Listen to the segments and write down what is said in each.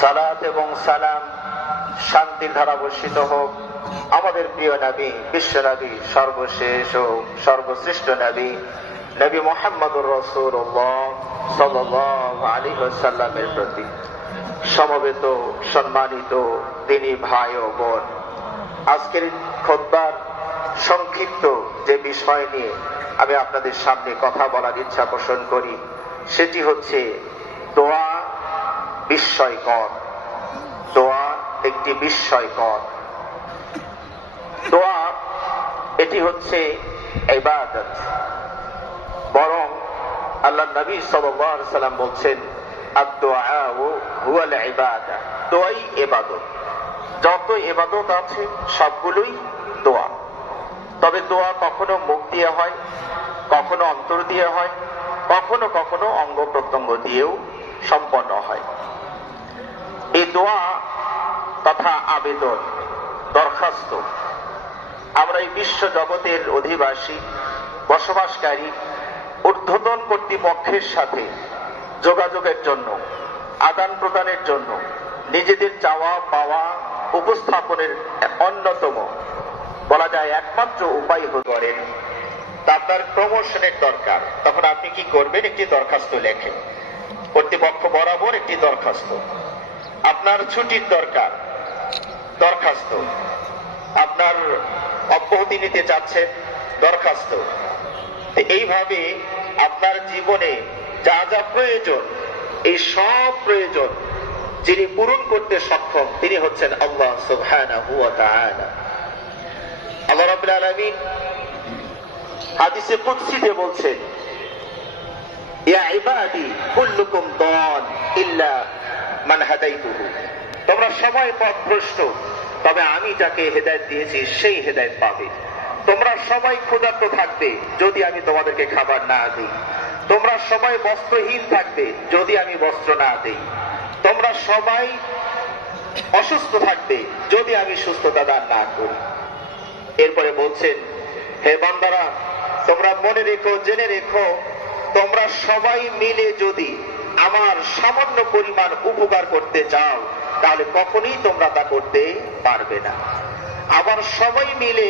সালাত এবং সালাম শান্তির ধারা বর্ষিত হোক। আমাদের প্রিয় নবী, বিশ্ব নবী, সর্বশেষ ও সর্বশ্রেষ্ঠ নবী নবী মোহাম্মদুর রসুল্লাহ সাল্লাহ আলী সাল্লামের প্রতি। সমবেত, সম্মানিত তিনি ভাই ও বোন, আজকের খোদ্বার সংক্ষিপ্ত যে বিষয় নিয়ে আমি আপনাদের সামনে কথা বলার ইচ্ছা পোষণ করি, সেটি হচ্ছে দোয়া বিস্ময়কর। দোয়া একটি বিস্ময়কর। দোয়া এটি হচ্ছে ইবাদত। বরং আল্লাহ নবী সাল্লাম বলছেন দোয়াই ইবাদত। যত ইবাদত আছে, সবগুলোই দোয়া। তবে দোয়া কখনো মুখ দিয়ে হয়, কখনো অন্তর দিয়ে হয়, কখনো কখনো অঙ্গ প্রত্যঙ্গ দিয়েও সম্পন্ন হয়। এই দোয়া তথা আবেদন দরখাস্ত। আমরা এই বিশ্ব জগতের অধিবাসী, বসবাসকারী, ঊর্ধ্বতন কর্তৃপক্ষের সাথে যোগাযোগের জন্য, আদান প্রদানের জন্য, নিজেদের চাওয়া পাওয়া উপস্থাপনের অন্যতম, বলা যায় একমাত্র উপায় করেন। তা আপনার প্রমোশনের দরকার। তখন আপনি কি করবেন? একটি দরখাস্ত লেখেন। কর্তৃপক্ষ বরাবর একটি দরখাস্ত। আপনার ছুটির দরকার। দরখাস্ত। আপনার অব্যাহতি নিতে চাচ্ছেন, দরখাস্ত। এইভাবে আপনার জীবনে যা যা প্রয়োজন, এই সব প্রয়োজন যিনি পূরণ করতে সক্ষম, তিনি হচ্ছেন আল্লাহ আল্লাহ রাব্বুল আলামিন হাদিসে কুদসিতে বলছেন তোমরা সবাই পথভ্রষ্ট তবে আমি যাকে হেদায়েত দিয়েছি, সেই হেদায়েত পাবে। তোমরা সবাই ক্ষুধার্ত থাকবে, যদি আমি তোমাদেরকে খাবার না দিই। তোমরা সবাই বস্ত্রহীন থাকবে, যদি আমি বস্ত্র না দিই। তোমরা সবাই অসুস্থ থাকবে, যদি আমি সুস্থতা দান না করি। এরপরে বলছেন, হে বান্দারা, তোমরা মনে রেখো, জেনে রেখো তোমরা সবাই মিলে যদি আমার সামান্য পরিমাণ উপকার করতে চাও, তাহলে কখনই তোমরা তা করতে পারবে না। আবার সবাই মিলে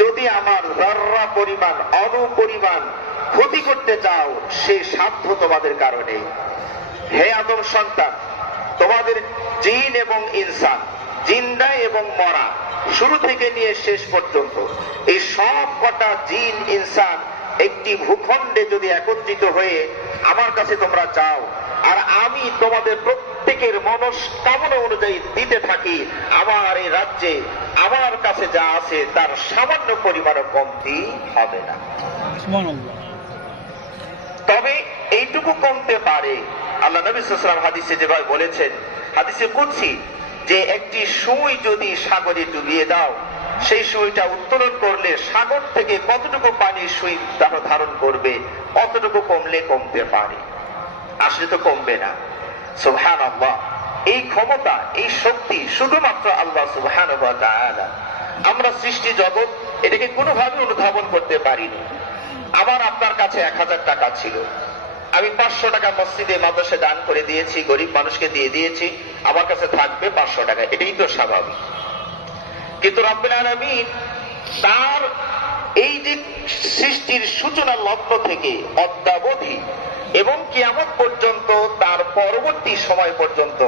যদি আমার রার্রা পরিমাণ অনু পরিমাণ ক্ষতি করতে চাও, সে সাধ্য তোমাদের কারণে। হে আদম সন্তান, তোমাদের জিন এবং ইনসান জিন্দা এবং মরা, শুরু থেকে নিয়ে শেষ পর্যন্ত এই সব কটা জিন, ইনসান একটি ভূখণ্ডে যদি একত্রিত হয়ে আমার কাছে তোমরা চাও আর আমি তোমাদের প্রত্যেকের মনস্কামনা অনুযায়ী দিতে থাকি আমার এই রাজ্যে আমার কাছে যা আছে তার সামান্য পরিমাণও কমতি হবে না। তবে এইটুকু কমতে পারে। আল্লাহ নবী সাল্লাম হাদিসে যেভাবে বলেছেন হাদিসে কুদসি যে একটি সুই যদি সাগরে ডুবিয়ে দাও সেই সুইটা উত্তোলন করলে সাগর থেকে কতটুকু পানি সুই তারা ধারণ করবে কতটুকু কমলে কমতে পারে আসলে তো কমবে না। আল্লাহ এই ক্ষমতা, এই শক্তি শুধুমাত্র আল্লাহ সুবহান আমরা সৃষ্টি জগৎ, এটাকে কোনোভাবে অনুধাবন করতে পারিনি। আমার আপনার কাছে এক হাজার টাকা ছিল। আমি পাঁচশো টাকা মসজিদে মাদ্রাসে দান করে দিয়েছি, গরিব মানুষকে দিয়ে দিয়েছি। আমার কাছে থাকবে পাঁচশো টাকা। এটাই তো স্বাভাবিক। কিন্তু রাব্বুল আলামিন তার এই যে সৃষ্টির সূচনা লগ্ন থেকে অদ্যাবধি এবং কিয়ামত পর্যন্ত, তার পরবর্তী সময় পর্যন্ত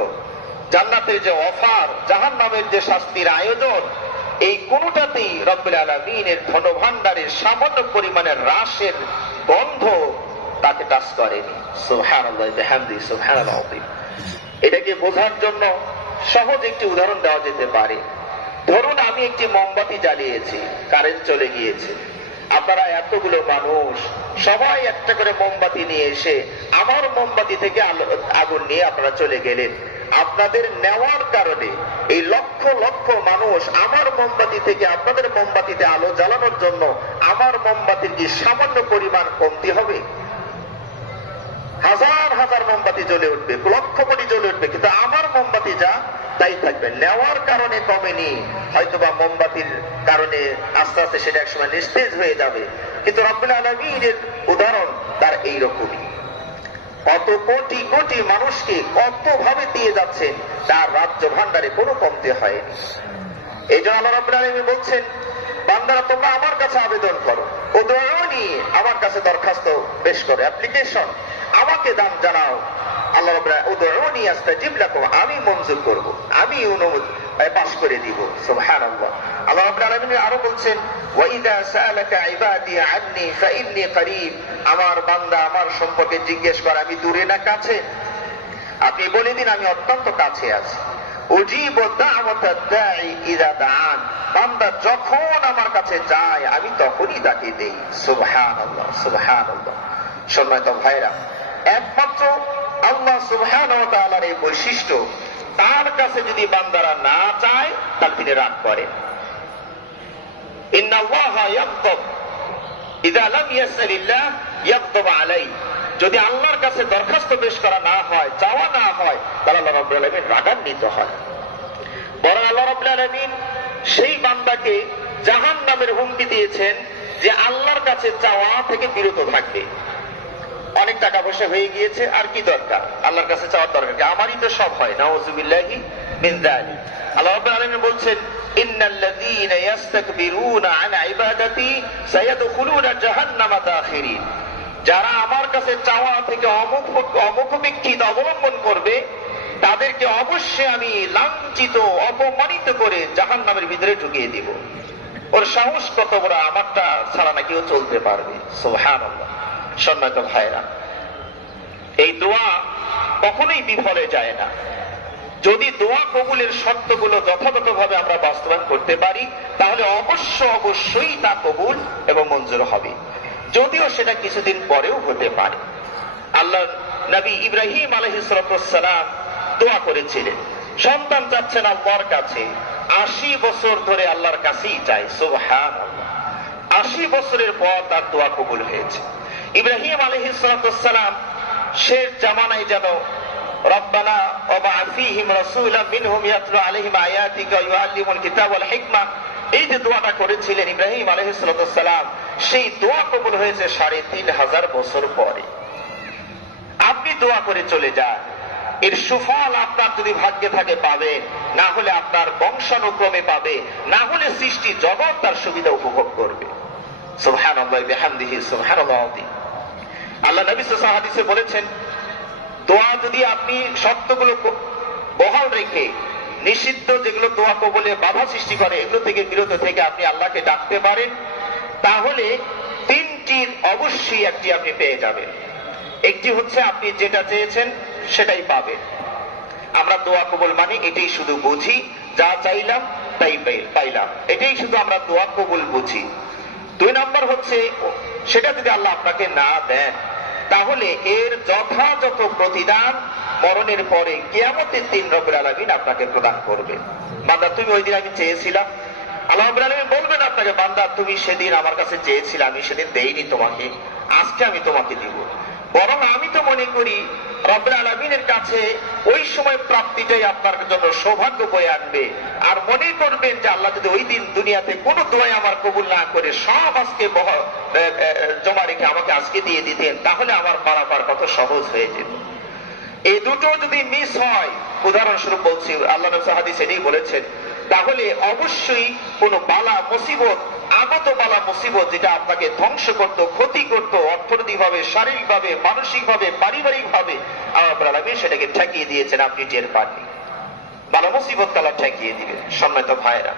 জান্নাতের যে অফার জাহান নামের যে শাস্তির আয়োজন, এই কোনটাতেই রব্বুল আলমিনের ধনভাণ্ডারের সামান্য পরিমাণের হ্রাসের গন্ধ তাকে টাচ করেনি। এটাকে বোঝার জন্য সহজ একটি উদাহরণ দেওয়া যেতে পারে। ধরুন আমি একটি মোমবাতি জ্বালিয়েছি কারেন্ট চলে গিয়েছে। আপনারা এতগুলো মানুষ, সবাই একটা করে মোমবাতি নিয়ে এসে আমার মোমবাতি থেকে আগুন নিয়ে আপনারা চলে গেলেন। আপনাদের নেওয়ার কারণে এই লক্ষ লক্ষ মানুষ আমার মোমবাতি থেকে আপনাদের মোমবাতিতে আলো জ্বালানোর জন্য আমার মোমবাতির কি সামান্য পরিমাণ কমতি হবে? হাজার মোমবাতি জ্বলে উঠবে, লক্ষ কোটি জ্বলে উঠবে, কিন্তু আমার মোমবাতি যা, তাই থাকবে। নেওয়ার কারণে কমেনি, হয়তোবা মোমবাতির কারণে আস্তে আস্তে সেটা একসময় নিস্তেজ হয়ে যাবে। কিন্তু রব্বুল আলমীর উদাহরণ তার এইরকমই। কত কোটি কোটি মানুষকে কত ভাবে দিয়ে যাচ্ছেন, তার রাজ্য ভান্ডারে কোনো কমতে হয়নি। এই জন্য আল্লাহ রাব্বুল আলামিন বলছেন, বান্দারা, তোমরা আমার কাছে আবেদন করো। ও আমার কাছে দরখাস্ত পেশ করো, অ্যাপ্লিকেশন। আমাকে দাম জানাও। আল্লাহ আমি মঞ্জুর করব। আমি পাশ করে দিব। আরও বলছেন আমার বান্দা আমার সম্পর্কে জিজ্ঞেস আমি দূরে না কাছে? আপনি বলে দিন, আমি অত্যন্ত কাছে আছি। বান্দা যখন আমার কাছে যায়, আমি তখনই তাকে দেই। সুবহানাল্লাহ সুবহানাল্লাহ। সম্মানিত ভাইরা একমাত্র আল্লাহ সুবহানাহু ওয়া এই বৈশিষ্ট্য। তার কাছে যদি বান্দারা না চায় তাহলে তিনি রাগ আলাইহি। যদি আল্লাহর কাছে দরখাস্ত পেশ করা না হয়, চাওয়া না হয়, তাহলে আল্লাহ রাব্বুল আলামিন রাগান্বিত হয়। বরং আল্লাহ রাব্বুল আলামিন সেই বান্দাকে জাহান নামের হুমকি দিয়েছেন যে আল্লাহর কাছে চাওয়া থেকে বিরত থাকবে অনেক টাকা পয়সা হয়ে গিয়েছে, আর কি দরকার? আল্লাহর কাছে চাওয়ার দরকার কি? আমারই তো সব হয় নাউজুবিল্লাহি মিন যালিক। আল্লাহ রাব্বুল আলামিন বলছেন আন ইবাদাতি সায়াদখুলুনা জাহান্নামা দাখিরিন। যারা আমার কাছে চাওয়া থেকে অমুখ- অমুখপেক্ষিত অবলম্বন করবে তাদেরকে অবশ্যই আমি লাঞ্ছিত অপমানিত করে জাহান নামের ভিতরে ঢুকিয়ে দিব ওর সাহস কত বড় আমারটা ছাড়া নাকি ও চলতে পারবে সোহান সম্মানিত ভাইরা এই দোয়া কখনোই বিফলে যায় না। যদি দোয়া কবুলের শর্তগুলো যথাযথভাবে আমরা বাস্তবায়ন করতে পারি, তাহলে অবশ্য অবশ্যই তা কবুল এবং মঞ্জুর হবে। যদিও সেটা কিছুদিন পরেও হতে পারে। আল্লাহ নবী ইব্রাহিম আলহিসাম দোয়া করেছিলেন, সন্তান চাচ্ছেন আল্লাহর কাছে। আশি বছর ধরে আল্লাহর কাছেই চাই সুবহান আশি বছরের পর তার দোয়া কবুল হয়েছে। ইব্রাহিম আলহিসাম শেষ জামানায় যেন আপনি দোয়া করে চলে যান। এর সুফল আপনার যদি ভাগ্যে থাকে পাবে না হলে আপনার বংশানুক্রমে পাবে, না হলে সৃষ্টি জগৎ তার সুবিধা উপভোগ করবে। বিহামদিহি, সুবহানাল্লাহ। আল্লাহ নবী হাদিসে বলেছেন, দোয়া যদি আপনি শর্তগুলো বহাল রেখে নিষিদ্ধ যেগুলো দোয়া কবলে বাধা সৃষ্টি করে, এগুলো থেকে বিরত থেকে আপনি আল্লাহকে ডাকতে পারেন, তাহলে তিনটির অবশ্যই একটি আপনি পেয়ে যাবেন। একটি হচ্ছে আপনি যেটা চেয়েছেন সেটাই পাবেন। আমরা দোয়া কবুল মানে এটাই শুধু বুঝি, যা চাইলাম তাই পাইলাম। এটাই শুধু আমরা দোয়া কবুল বুঝি। দুই নম্বর হচ্ছে, সেটা যদি আল্লাহ আপনাকে না দেন তাহলে এর যথাযথ প্রতিদান মরণের পরে কিয়ামতের তিন রবের আলমিন আপনাকে প্রদান করবে। বান্দা, তুমি ওই দিন আমি চেয়েছিলাম। আল্লাহ আলমিন বলবেন আপনাকে, বান্দা, তুমি সেদিন আমার কাছে চেয়েছিলে, আমি সেদিন দেইনি তোমাকে। আজকে আমি তোমাকে দিব। বরং আমি তো মনে করি, রব্বুল আলমিনের কাছে ওই সময় প্রাপ্তিটাই আপনার জন্য সৌভাগ্য বয়ে আনবে। আর মনে করবেন যে আল্লাহ যদি ওই দিন দুনিয়াতে কোনো দোয়াই আমার কবুল না করে, সব আজকে জমা রেখে আমাকে আজকে দিয়ে দিতেন, তাহলে আমার পারাপার কত সহজ হয়ে যেত। এই দুটো যদি মিস হয়, উদাহরণস্বরূপ বলছি, আল্লাহ নবী হাদিস এটাই বলেছেন, তাহলে অবশ্যই কোনো বালা মুসিবত আগত বালা মুসিবত যেটা আপনাকে ধ্বংস করত, ক্ষতি করত ভাবে শারীরিক ভাবে মানসিক ভাবে পারিবারিক ভাবে আল্লাহ সেটাকে ঠেকিয়ে দিয়েছেন, আপনি টের পাননি বালা মুসিবত তালা ঠেকিয়ে দিবে ভাইরা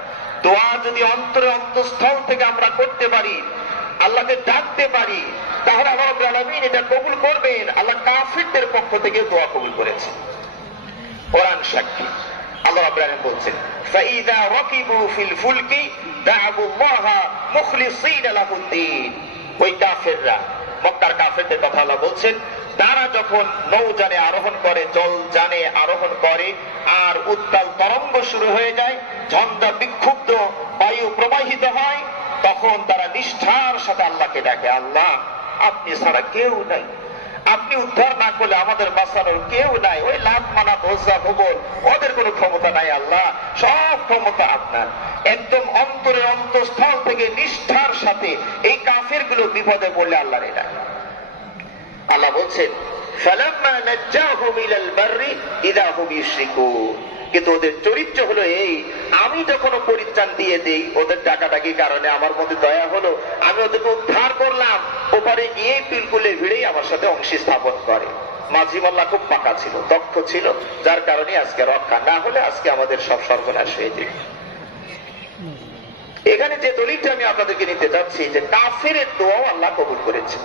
যদি অন্তরে অন্তঃস্থল থেকে আমরা করতে পারি, আল্লাহকে ডাকতে পারি, তাহলে এটা কবুল করবেন। আল্লাহ কাফিরদের পক্ষ থেকে দোয়া কবুল করেছে সাক্ষী। আল্লাহ আব্রাহিম বলছেন ফুলকি ওই কাফেররা মক্কার কাফেরদের কথা আল্লাহ বলছেন, তারা যখন নৌযানে আরোহণ করে জল জানে আরোহণ করে, আর উত্তাল তরঙ্গ শুরু হয়ে যায়, ঝঞ্ঝা বিক্ষুব্ধ বায়ু প্রবাহিত হয়, তখন তারা নিষ্ঠার সাথে আল্লাহকে ডাকে আল্লাহ, আপনি ছাড়া কেউ নাই। আপনি উদ্ধার না করলে আমাদের বাঁচানোর কেউ নাই ওই লাভ মানা ভোজা ভূগোল ওদের কোনো ক্ষমতা নাই আল্লাহ সব ক্ষমতা আপনার একদম অন্তরের অন্তঃস্থল থেকে নিষ্ঠার সাথে এই কাফের গুলো বিপদে পড়লে আল্লাহর এটা আল্লাহ বলছেন فَلَمَّا نَجَّاهُمْ إِلَى الْبَرِّ إِذَا هُمْ يُشْرِكُونَ কিন্তু ওদের চরিত্র হলো এই। আমি যখন পরিত্রাণ দিয়ে দেই, ওদের ডাকাডাকির কারণে আমার মধ্যে দয়া হলো। আমি ওদেরকে উদ্ধার করলাম। ওপারে গিয়ে পিলকুলের ভিড়েই আমার সাথে অংশী স্থাপন করে। মাঝি মাল্লা খুব পাকা ছিল, দক্ষ ছিল, যার কারণে আজকে রক্ষা। না হলে আজকে আমাদের সব সর্বনাশ হয়ে যেত। এখানে যে দলিলটা আমি আপনাদেরকে নিতে যাচ্ছি, যে কাফের দোয়াও আল্লাহ কবুল করেছে।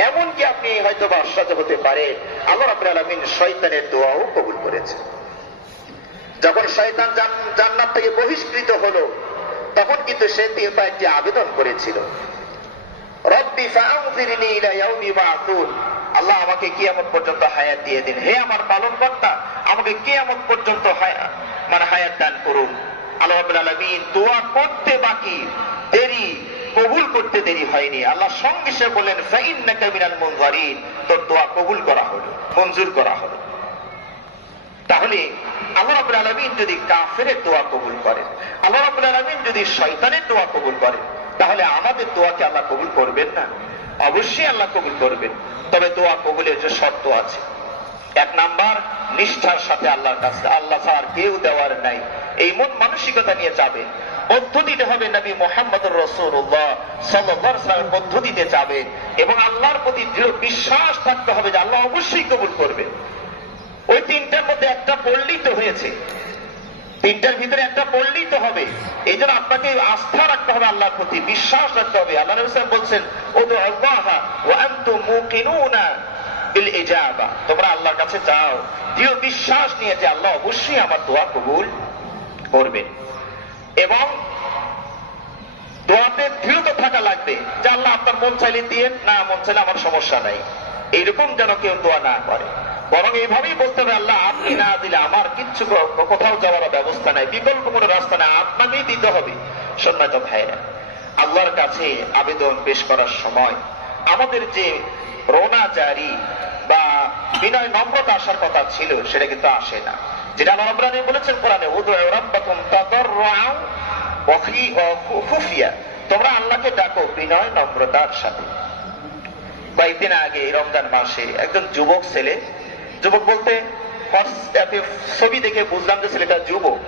এমনকি আপনি হয়তো বা আশ্বাস হতে পারে আল্লাহ রাবুল আলমিন শয়তানের দোয়াও কবুল করেছে। যখন শয়তান জান- জান্নাত থেকে বহিষ্কৃত হলো, তখন কিন্তু সে তিনটা একটি আবেদন করেছিল। আল্লাহ আমাকে কিয়ামত পর্যন্ত হায়াত দিয়ে দিন। হে আমার পালনকর্তা, আমাকে কিয়ামত পর্যন্ত মানে হায়াত দান করুন। আল্লাহ রাব্বুল দোয়া করতে বাকি, দেরি, কবুল করতে দেরি হয়নি। আল্লাহ সঙ্গে সে বললেন তোর দোয়া কবুল করা হলো, মঞ্জুর করা হলো। তাহলে আল্লাহ রাবুল আলমিন যদি কাফের দোয়া কবুল করেন, আল্লাহ রাবুল আলমিন যদি শয়তানের দোয়া কবুল করেন, তাহলে আমাদের দোয়াকে আল্লাহ কবুল করবেন না? অবশ্যই আল্লাহ কবুল করবেন। তবে দোয়া কবুলের যে শর্ত আছে, এক নাম্বার, নিষ্ঠার সাথে আল্লাহর কাছে, আল্লাহ ছাড়া কেউ দেওয়ার নাই। এই মন মানসিকতা নিয়ে যাবে পদ্ধতিতে হবে নবী মোহাম্মদ রসুল্লাহ সাল্লামের পদ্ধতিতে যাবে এবং আল্লাহর প্রতি দৃঢ় বিশ্বাস থাকতে হবে যে আল্লাহ অবশ্যই কবুল করবে ওই তিনটার মধ্যে একটা পড়লেই তো হয়েছে। তিনটার ভিতরে একটা পড়লেই তো হবে। এই জন্য আপনাকে আস্থা রাখতে হবে আল্লাহর প্রতি, বিশ্বাস রাখতে হবে। আল্লাহ ওয়াসাল্লাম বলছেন বিল ইজাবা। তোমরা আল্লাহর কাছে যাও, দৃঢ় বিশ্বাস নিয়ে যে আল্লাহ অবশ্যই আমার দোয়া কবুল করবেন এবং দোয়াতে দৃঢ়তা থাকা লাগবে যে আল্লাহ আপনার মন চাইলে দিয়ে না মন চাইলে আমার সমস্যা নাই। এইরকম যেন কেউ দোয়া না করে। বরং এইভাবেই বলতে হবে, আল্লাহ, আপনি না দিলে আমার কিচ্ছু কোথাও যাওয়ার ব্যবস্থা নাই, বিকল্প কোনো রাস্তা নাই, আপনাকেই দিতে হবে। সম্মানিত ভাইরা আল্লাহর কাছে আবেদন পেশ করার সময় আমাদের যে রোনা জারি বা বিনয় নম্রতা আসার কথা ছিল, সেটা কিন্তু আসে না। যেটা আল্লাহ রাব্বুল বলেছেন কোরআনে তোমরা আল্লাহকে ডাকো বিনয় নম্রতার সাথে। কয়েকদিন আগে, রমজান মাসে একজন যুবক ছেলে যুবক বলতে ছবি দেখে বুঝলাম যে ছেলেটা যুবক।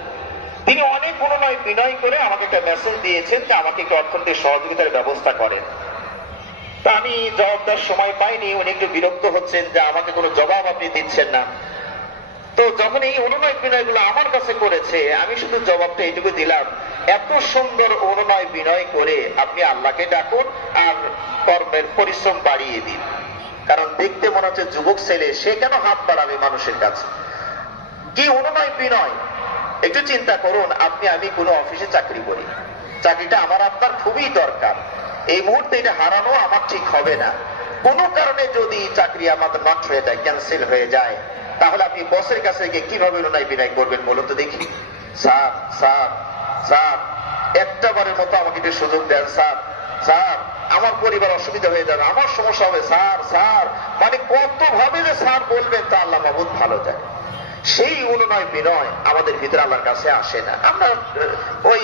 তিনি অনেক অনুনয় বিনয় করে আমাকে একটা মেসেজ দিয়েছেন যে আমাকে একটু অর্থনৈতিক সহযোগিতার ব্যবস্থা করেন। তা আমি জবাব দেওয়ার সময় পাইনি, উনি একটু বিরক্ত হচ্ছেন যে আমাকে কোনো জবাব আপনি দিচ্ছেন না। তো যখন এই অনুনয় বিনয়গুলো আমার কাছে করেছে, আমি শুধু জবাবটা এইটুকু দিলাম, এত সুন্দর অনুনয় বিনয় করে আপনি আল্লাহকে ডাকুন আর কর্মের পরিশ্রম বাড়িয়ে দিন। কারণ দেখতে মনে হচ্ছে যুবক ছেলে, সে কেন হাত বাড়াবে মানুষের কাছে? কি অনুনয়, বিনয়? একটু চিন্তা করুন, আপনি, আমি কোনো অফিসে চাকরি করি। চাকরিটা আমার, আপনার খুবই দরকার। এই মুহূর্তে এটা হারানো আমার ঠিক হবে না। কোনো কারণে যদি চাকরি আমাদের নষ্ট হয়ে যায় ক্যান্সেল হয়ে যায়, তাহলে আপনি বসের কাছে গিয়ে কীভাবে অনুনয়, বিনয় করবেন বলুন তো দেখি। স্যার স্যার স্যার, একটা বারের মতো আমাকে একটু সুযোগ দেন, স্যার স্যার। আমার পরিবার অসুবিধা হয়ে যাবে, আমার সমস্যা হবে। স্যার স্যার মানে কত ভাবে যে স্যার বলবেন তা আল্লাহ মাহবুদ ভালো যায় সেই অনুনয় বিনয় আমাদের ভিতরে আল্লাহর কাছে আসে না। আমরা ওই